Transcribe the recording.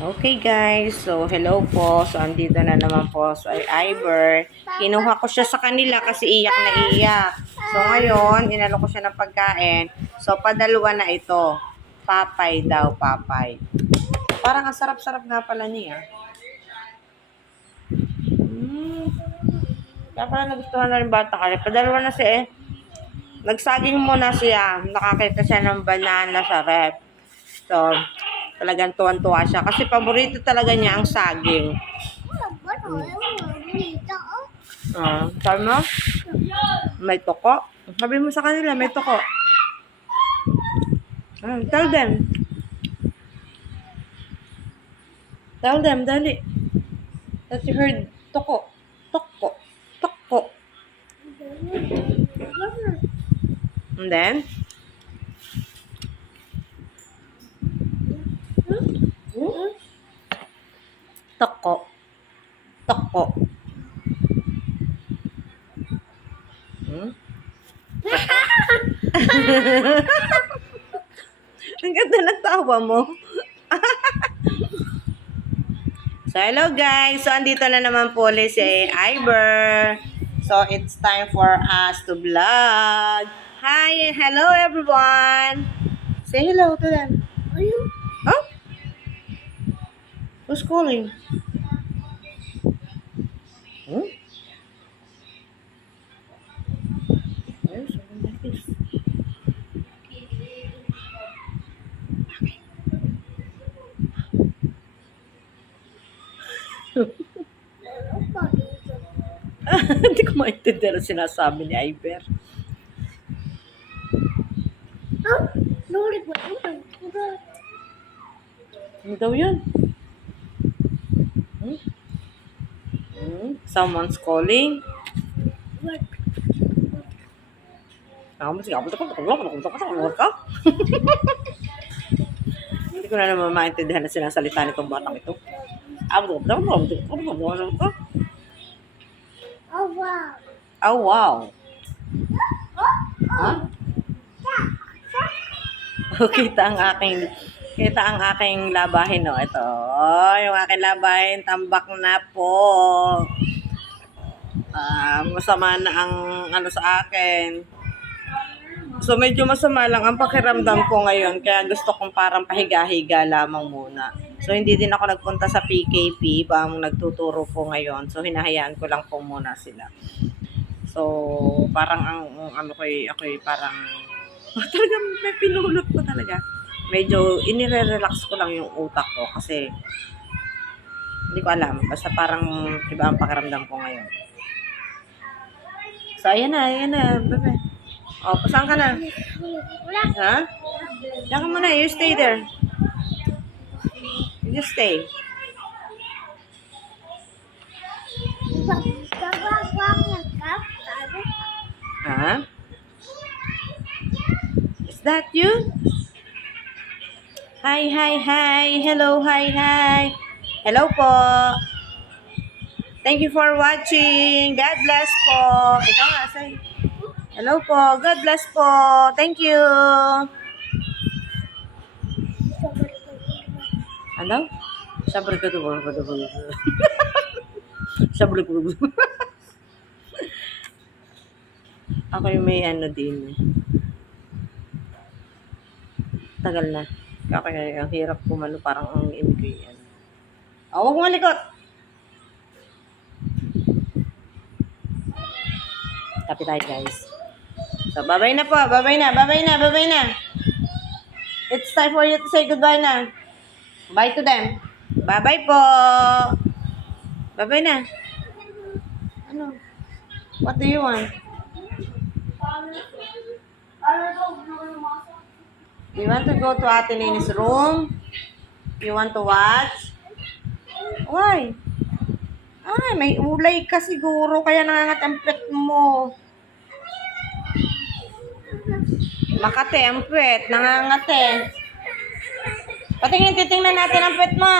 Okay guys, so hello po. So andito na naman po so ay Iber. Kinuha ko siya sa kanila kasi iyak na iyak. So ngayon, inalo ko siya ng pagkain. So padalawa na ito. Papay daw, papay. Parang ang sarap-sarap nga pala niya. Kaya pala nagustuhan na rin bata kaya. Padalawa na siya eh. Nagsaging muna siya. Nakakita siya ng banana sa rep. So, talagang tuwan-tuwa siya. Kasi paborito talaga niya ang saging. Sabi mo? May toko? Sabi mo sa kanila, may toko. Tell them. Tell them, dali. That you heard toko. Toko. Toko. And then? Toko. Toko. Ang ganda ng tawa mo. So, hello guys. So, andito na naman po ulit si Iber. So, it's time for us to vlog. Hi, hello everyone. Say hello to them. Huh? Who's calling? Huh? Where's someone like this? Hindi ko maintindihan ang sinasabi ni Iber. Ano daw yun? Someone's calling? Hindi ko na naman maintindihan ang sinasalita nitong batang ito. Oh, wow. Oh, wow. Huh? Oh, kita ang aking labahin, no. Ito, yung aking labahin, tambak na po. Masama na ang ano sa akin. So, medyo masama lang ang pakiramdam ko ngayon. Kaya gusto kong parang pahiga-higa lamang muna. So, hindi din ako nagpunta sa PKP. Bang nagtuturo po ngayon. So, hinahayaan ko lang po muna sila. So, parang ako'y parang, talagang may pinulot ko talaga. Medyo inire-relax ko lang yung utak ko kasi hindi ko alam. Basta parang iba ang pakiramdam ko ngayon. So, ayan na. Bebe. O, pasang ka na? Ha? Diyan ka muna. You stay there. You stay. Ha? Is that you? Hi. Hello, hi. Hello po. Thank you for watching. God bless po. Ikaw nga, say. Hello po. God bless po. Thank you. Ano? Sabar ka to. Sabar ka to. Ako yung may ano din. Tagal na. Kaya ang hirap kumano parang ang imigay. Huwag mo malikot. Kapit tayo guys. So, bye-bye na po. Bye-bye na. It's time for you to say goodbye na. Bye to them. Bye-bye po. Bye-bye na. Ano? What do you want? You want to go to Ate Nini's room? You want to watch? Why? May ulay ka siguro, kaya nangangat ang pet mo. Makate ang pet, nangangate. Titingnan natin ang pet mo.